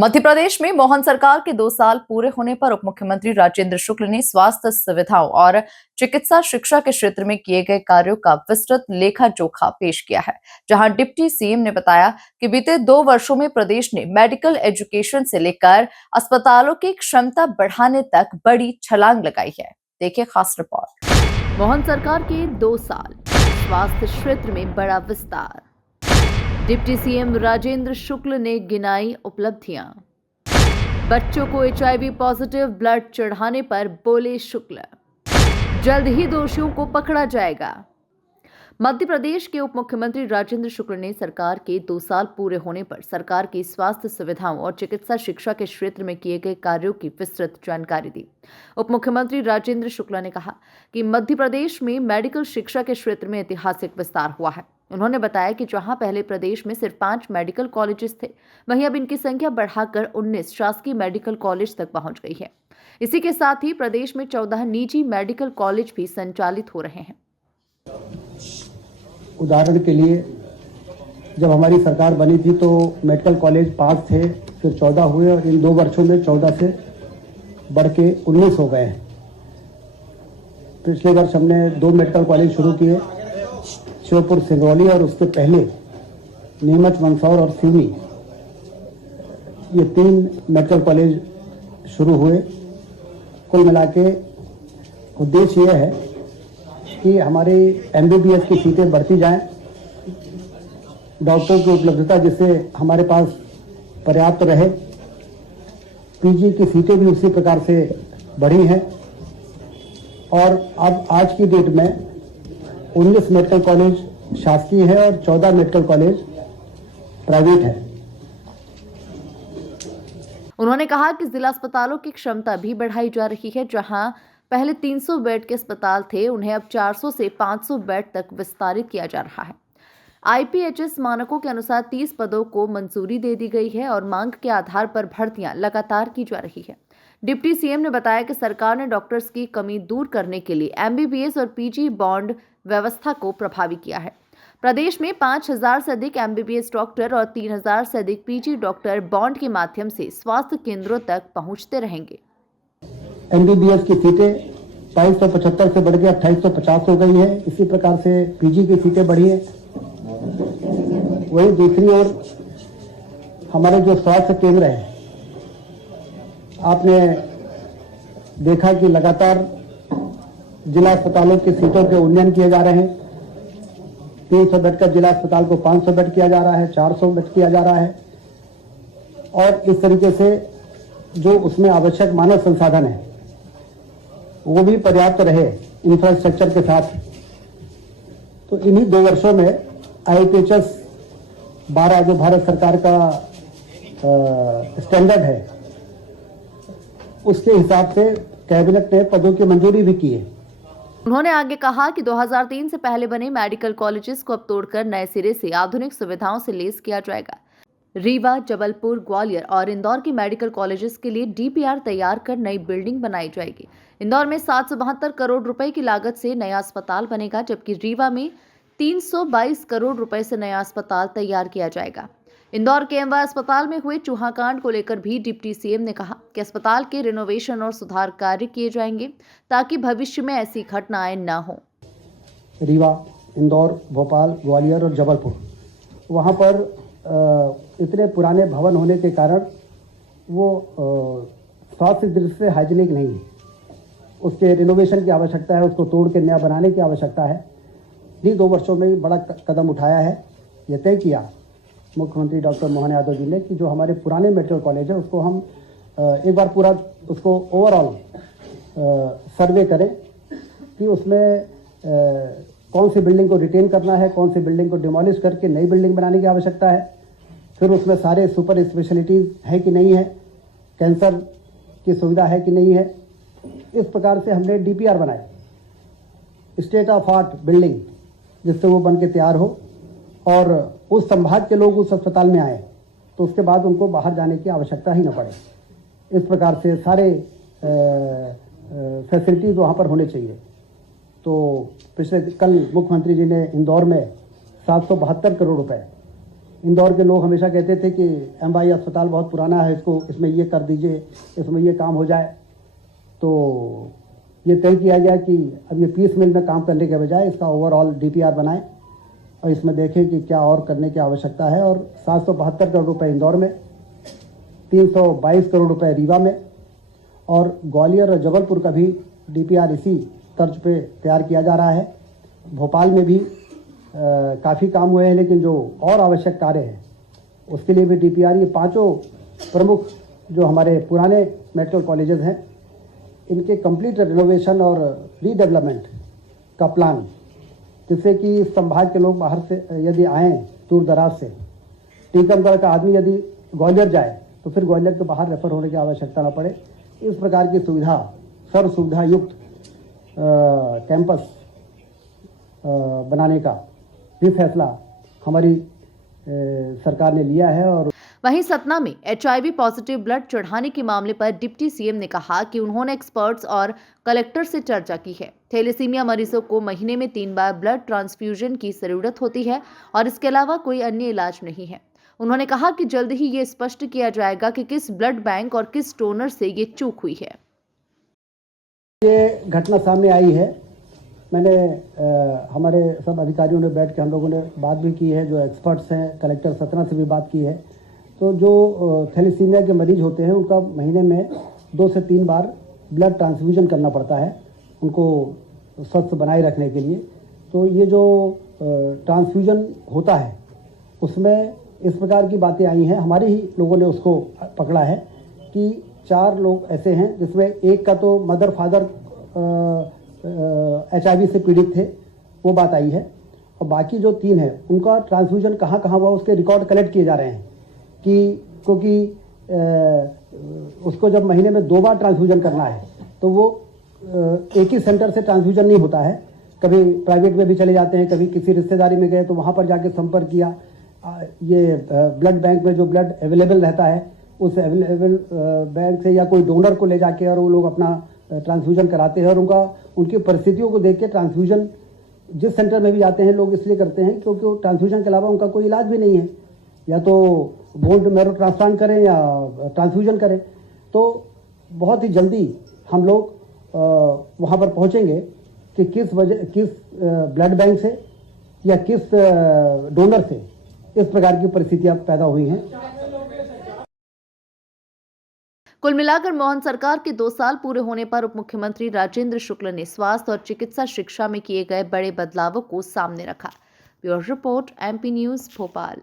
मध्य प्रदेश में मोहन सरकार के 2 साल पूरे होने पर उप मुख्यमंत्री राजेंद्र शुक्ल ने स्वास्थ्य सुविधाओं और चिकित्सा शिक्षा के क्षेत्र में किए गए कार्यों का विस्तृत लेखा जोखा पेश किया है। जहां डिप्टी सीएम ने बताया कि बीते 2 वर्षों में प्रदेश ने मेडिकल एजुकेशन से लेकर अस्पतालों की क्षमता बढ़ाने तक बड़ी छलांग लगाई है। देखिए खास रिपोर्ट। मोहन सरकार के 2 साल, स्वास्थ्य क्षेत्र में बड़ा विस्तार। डिप्टी सीएम राजेंद्र शुक्ल ने गिनाई उपलब्धियां। बच्चों को HIV पॉजिटिव ब्लड चढ़ाने पर बोले शुक्ल, जल्द ही दोषियों को पकड़ा जाएगा। मध्य प्रदेश के उप मुख्यमंत्री राजेंद्र शुक्ल ने सरकार के 2 साल पूरे होने पर सरकार की स्वास्थ्य सुविधाओं और चिकित्सा शिक्षा के क्षेत्र में किए गए कार्यों की विस्तृत जानकारी दी। उप मुख्यमंत्री राजेंद्र शुक्ला ने कहा कि मध्य प्रदेश में मेडिकल शिक्षा के क्षेत्र में ऐतिहासिक विस्तार हुआ है। उन्होंने बताया कि जहां पहले प्रदेश में सिर्फ 5 मेडिकल कॉलेजेस थे, वहीं अब इनकी संख्या बढ़ाकर 19 शासकीय मेडिकल कॉलेज तक पहुंच गई है। इसी के साथ ही प्रदेश में 14 निजी मेडिकल कॉलेज भी संचालित हो रहे हैं। उदाहरण के लिए जब हमारी सरकार बनी थी तो मेडिकल कॉलेज 5 थे, फिर 14 हुए और इन 2 वर्षों में 14 से बढ़ के 19 हो गए हैं। पिछले वर्ष हमने 2 मेडिकल कॉलेज शुरू किए, श्योपुर सिंगरौली और उसके पहले नीमच, मंदसौर और सिवनी, ये 3 मेडिकल कॉलेज शुरू हुए। कुल मिला के उद्देश्य यह है कि हमारी MBBS की सीटें बढ़ती जाएं, डॉक्टरों की उपलब्धता जिससे हमारे पास पर्याप्त रहे। PG की सीटें भी उसी प्रकार से बढ़ी हैं और अब आज की डेट में 19 मेडिकल कॉलेज शासकीय है और 14 मेडिकल कॉलेज प्राइवेट है। उन्होंने कहा कि जिला अस्पतालों की क्षमता भी बढ़ाई जा रही है। जहां पहले 300 बेड के अस्पताल थे, उन्हें अब 400 से 500 बेड तक विस्तारित किया जा रहा है। IPHS मानकों के अनुसार 30 पदों को मंजूरी दे दी गई है और मांग के आधार पर भर्तियां लगातार की जा रही है। डिप्टी सीएम ने बताया कि सरकार ने डॉक्टर्स की कमी दूर करने के लिए MBBS और PG बॉन्ड व्यवस्था को प्रभावी किया है। प्रदेश में 5000 से अधिक MBBS डॉक्टर और 3000 से अधिक PG डॉक्टर बॉन्ड के माध्यम से स्वास्थ्य केंद्रों तक पहुंचते रहेंगे। MBBS की सीटें 2275 से बढ़ के 2850 हो गई है। इसी प्रकार से PG की सीटें बढ़ी है। वहीं दूसरी ओर हमारे जो स्वास्थ्य केंद्र हैं, आपने देखा कि लगातार जिला अस्पतालों की सीटों के उन्नयन किए जा रहे हैं। 300 बेड का जिला अस्पताल को 500 बेड किया जा रहा है, 400 बेड किया जा रहा है और इस तरीके से जो उसमें आवश्यक मानव संसाधन है वो भी पर्याप्त रहे इंफ्रास्ट्रक्चर के साथ। तो इन्हीं 2 वर्षों में IPHS 12 जो भारत सरकार का स्टैंडर्ड है, उसके हिसाब से कैबिनेट ने पदों की मंजूरी भी की है। उन्होंने आगे कहा कि 2003 से पहले बने मेडिकल कॉलेजेस को अब तोड़कर नए सिरे से आधुनिक सुविधाओं से लैस किया जाएगा। रीवा, जबलपुर, ग्वालियर और इंदौर की मेडिकल कॉलेजेस के लिए DPR तैयार कर नई बिल्डिंग बनाई जाएगी। इंदौर में 772 करोड़ रुपए की लागत से नया अस्पताल बनेगा, जबकि रीवा में 322 करोड़ रुपए से नया अस्पताल तैयार किया जाएगा। इंदौर के MY अस्पताल में हुए चूहा कांड को लेकर भी डिप्टी सीएम ने कहा कि अस्पताल के रिनोवेशन और सुधार कार्य किए जाएंगे ताकि भविष्य में ऐसी घटनाएं न हो। रीवा, इंदौर, भोपाल, ग्वालियर और जबलपुर, वहाँ पर इतने पुराने भवन होने के कारण वो स्वास्थ्य दृष्टि से हाइजीनिक नहीं है। उसके रिनोवेशन की आवश्यकता है, उसको तोड़ के नया बनाने की आवश्यकता है। इन 2 वर्षों में बड़ा कदम उठाया है। ये तय किया मुख्यमंत्री डॉक्टर मोहन यादव जी ने कि जो हमारे पुराने मेडिकल कॉलेज है उसको हम एक बार पूरा उसको ओवरऑल सर्वे करें कि उसमें कौन सी बिल्डिंग को रिटेन करना है, कौन सी बिल्डिंग को डिमोलिश करके नई बिल्डिंग बनाने की आवश्यकता है, फिर उसमें सारे सुपर स्पेशलिटीज़ है कि नहीं है, कैंसर की सुविधा है कि नहीं है। इस प्रकार से हमने DPR बनाए, स्टेट ऑफ आर्ट बिल्डिंग, जिससे वो बन के तैयार हो और उस संभाग के लोग उस अस्पताल में आए तो उसके बाद उनको बाहर जाने की आवश्यकता ही न पड़े। इस प्रकार से सारे फैसिलिटीज़ वहाँ पर होने चाहिए। तो कल मुख्यमंत्री जी ने इंदौर में 772 करोड़ रुपए इंदौर के लोग हमेशा कहते थे कि एमवाई अस्पताल बहुत पुराना है, इसको इसमें ये कर दीजिए, इसमें ये काम हो जाए। तो ये तय किया गया कि अब ये पीस मिल में काम करने के बजाय इसका ओवरऑल डीपीआर बनाएं और इसमें देखें कि क्या और करने की आवश्यकता है। और 772 करोड़ रुपए इंदौर में, 322 करोड़ रुपए रीवा में और ग्वालियर और जबलपुर का भी डीपीआर इसी तर्ज पे तैयार किया जा रहा है। भोपाल में भी काफ़ी काम हुए हैं, लेकिन जो और आवश्यक कार्य हैं उसके लिए भी डीपीआर, ये पांचों प्रमुख जो हमारे पुराने मेडिकल कॉलेजेस हैं इनके कंप्लीट रिनोवेशन और रीडेवलपमेंट का प्लान, जिससे कि संभाग के लोग बाहर से यदि आएँ दूर दराज से, टीकमगढ़ का आदमी यदि ग्वालियर जाए तो फिर ग्वालियर के बाहर रेफर होने की आवश्यकता न पड़े। इस प्रकार की सुविधा, सर्व सुविधा युक्त कैंपस बनाने का भी फैसला हमारी सरकार ने लिया है। और वहीं सतना में HIV पॉजिटिव ब्लड चढ़ाने के मामले पर डिप्टी सीएम ने कहा कि उन्होंने एक्सपर्ट्स और कलेक्टर से चर्चा की है। थैलेसीमिया मरीजों को महीने में 3 बार ब्लड ट्रांसफ्यूजन की जरूरत होती है और इसके अलावा कोई अन्य इलाज नहीं है। उन्होंने कहा कि जल्द ही ये स्पष्ट किया जाएगा कि किस ब्लड बैंक और किस डोनर से ये चूक हुई है। ये घटना सामने आई है, मैंने हमारे सब अधिकारियों ने बैठ के हम लोगों ने बात भी की है, जो एक्सपर्ट्स हैं, कलेक्टर सतना से भी बात की है। तो जो थैलेसीमिया के मरीज होते हैं उनका महीने में 2 से 3 बार ब्लड ट्रांसफ्यूजन करना पड़ता है उनको स्वस्थ बनाए रखने के लिए। तो ये जो ट्रांसफ्यूजन होता है उसमें इस प्रकार की बातें आई हैं, हमारे ही लोगों ने उसको पकड़ा है कि 4 लोग ऐसे हैं जिसमें एक का तो मदर फादर HIV से पीड़ित थे, वो बात आई है। और बाकी जो 3 हैं उनका ट्रांसफ्यूजन कहाँ कहाँ हुआ उसके रिकॉर्ड कलेक्ट किए जा रहे हैं कि क्योंकि उसको जब महीने में 2 बार ट्रांसफ्यूजन करना है तो वो एक ही सेंटर से ट्रांसफ्यूजन नहीं होता है, कभी प्राइवेट में भी चले जाते हैं, कभी किसी रिश्तेदारी में गए तो वहाँ पर जाके संपर्क किया। ये ब्लड बैंक में जो ब्लड अवेलेबल रहता है उस अवेलेबल बैंक से या कोई डोनर को ले जाके और वो लोग अपना ट्रांसफ्यूजन कराते हैं। और उनकी परिस्थितियों को देख के ट्रांसफ्यूजन जिस सेंटर में भी जाते हैं लोग इसलिए करते हैं क्योंकि ट्रांसफ्यूजन के अलावा उनका कोई इलाज भी नहीं है, या तो बोन मैरो ट्रांसप्लांट करें या ट्रांसफ्यूजन करें। तो बहुत ही जल्दी हम लोग वहाँ पर पहुँचेंगे कि किस ब्लड बैंक से या किस डोनर से इस प्रकार की परिस्थितियाँ पैदा हुई हैं। कुल मिलाकर मोहन सरकार के 2 साल पूरे होने पर उप मुख्यमंत्री राजेंद्र शुक्ल ने स्वास्थ्य और चिकित्सा शिक्षा में किए गए बड़े बदलावों को सामने रखा। Bureau report, MP news, Bhopal.